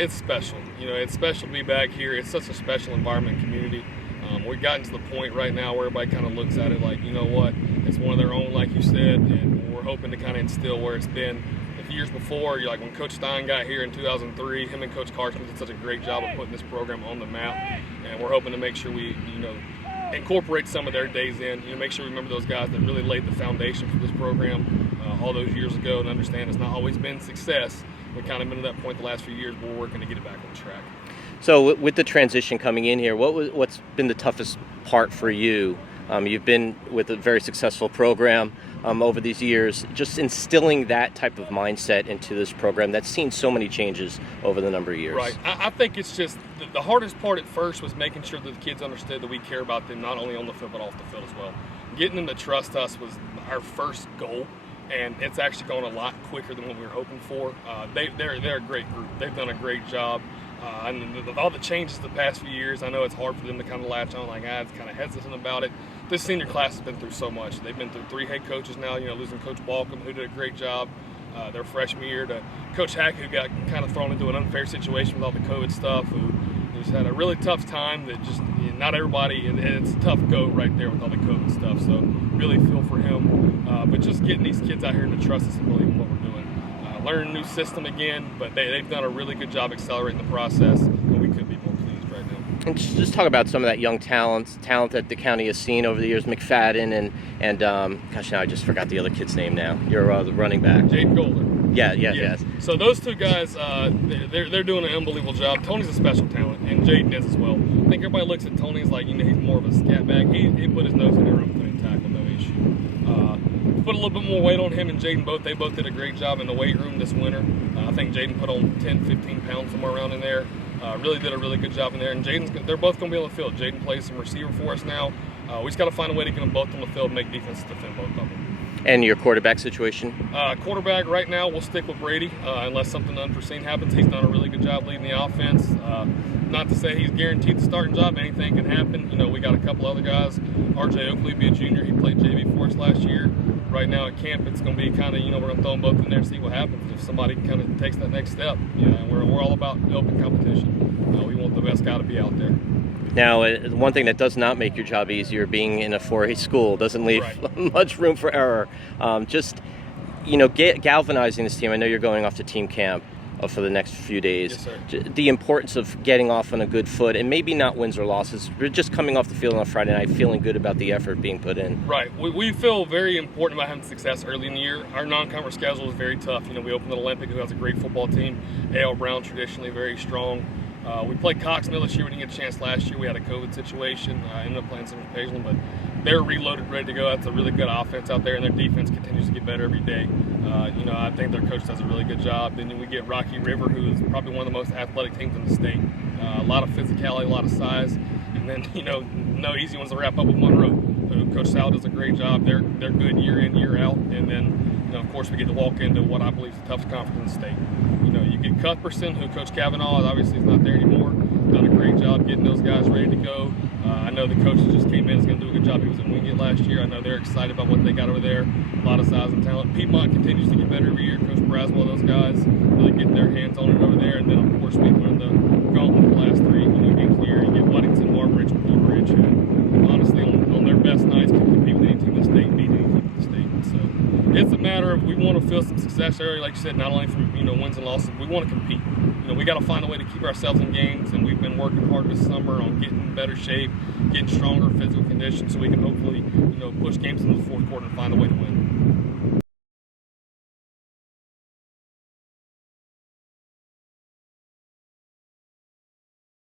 it's special. It's special to be back here. It's such a special environment and community. We've gotten to the point right now where everybody kind of looks at it like, you know what, it's one of their own, like you said, and we're hoping to kind of instill where it's been a few years before. You're like when Coach Stein got here in 2003, him and Coach Carson did such a great job of putting this program on the map, and we're hoping to make sure we, incorporate some of their days in, make sure we remember those guys that really laid the foundation for this program all those years ago, and understand it's not always been success. We've kind of been to that point the last few years, but we're working to get it back on track. So with the transition coming in here, what's been the toughest part for you? You've been with a very successful program over these years, just instilling that type of mindset into this program that's seen so many changes over the number of years. Right. I think it's just the hardest part at first was making sure that the kids understood that we care about them not only on the field but off the field as well. Getting them to trust us was our first goal, and it's actually going a lot quicker than what we were hoping for. They're a great group. They've done a great job. And with all the changes the past few years, I know it's hard for them to kind of latch on, like, it's kind of hesitant about it. This senior class has been through so much. They've been through 3 head coaches now, losing Coach Balcom, who did a great job their freshman year, to Coach Hack, who got kind of thrown into an unfair situation with all the COVID stuff, who's had a really tough time that just not everybody, and it's a tough go right there with all the COVID stuff. So really feel for him. But just getting these kids out here to trust us and believe in what we're doing. Learn a new system again, but they've done a really good job accelerating the process, and we couldn't be more pleased right now. And just talk about some of that young talent that the county has seen over the years, McFadden and gosh, now I just forgot the other kid's name now. You're the running back. Jaden Golder. Yes. So those two guys, they're doing an unbelievable job. Tony's a special talent, and Jaden is as well. I think everybody looks at Tony as like, he's more of a scat back. He put his nose in there and put in tackle, no issue. Put a little bit more weight on him and Jaden They both did a great job in the weight room this winter. I think Jaden put on 10, 15 pounds, somewhere around in there. Really did a really good job in there. And they're both going to be on the field. Jaden plays some receiver for us now. We just got to find a way to get them both on the field and make defenses defend both of them. And your quarterback situation? Quarterback right now, we'll stick with Brady unless something unforeseen happens. He's done a really good job leading the offense. Not to say he's guaranteed the starting job. Anything can happen. We got a couple other guys. R.J. Oakley be a junior. He played JV for us last year. Right now at camp, it's going to be kind of, we're going to throw them both in there and see what happens. If somebody kind of takes that next step, and we're all about open competition. We want the best guy to be out there. Now, one thing that does not make your job easier, being in a 4A school, doesn't leave much room for error. Galvanizing this team. I know you're going off to team camp for the next few days. Yes, sir. The importance of getting off on a good foot, and maybe not wins or losses, but just coming off the field on a Friday night, feeling good about the effort being put in. Right. We feel very important about having success early in the year. Our non-conference schedule is very tough. We opened at Olympic, who has a great football team. A.L. Brown, traditionally very strong. We played Cox Mill this year. We didn't get a chance last year. We had a COVID situation. Ended up playing some occasionally, but they're reloaded, ready to go. That's a really good offense out there, and their defense continues to get better every day. I think their coach does a really good job. Then we get Rocky River, who is probably one of the most athletic teams in the state. A lot of physicality, a lot of size. And then, no easy ones to wrap up with Monroe. Coach Sal does a great job. They're good year in, year out. And then, of course, we get to walk into what I believe is the toughest conference in the state. You get Cuthbertson, who Coach Kavanaugh obviously is not there anymore. Done a great job getting those guys ready to go. I know the coach that just came in is going to do a good job. He was in Wingate last year. I know they're excited about what they got over there. A lot of size and talent. Piedmont continues to get better every year. Coach Braswell, those guys really get their hands on it over there. And then, of course, we won the gauntlet the last 3 games of the year. You get Weddington, Marbridge, and Blue Ridge, who honestly on their best nights can compete with any team in the state and beat any team in the state. So it's a matter of we want to feel some success early, like you said, not only from wins and losses. We want to compete. We got to find a way to keep ourselves in games, and we've been working hard this summer on getting in better shape, getting stronger physical condition, so we can hopefully push games into the fourth quarter and find a way to win.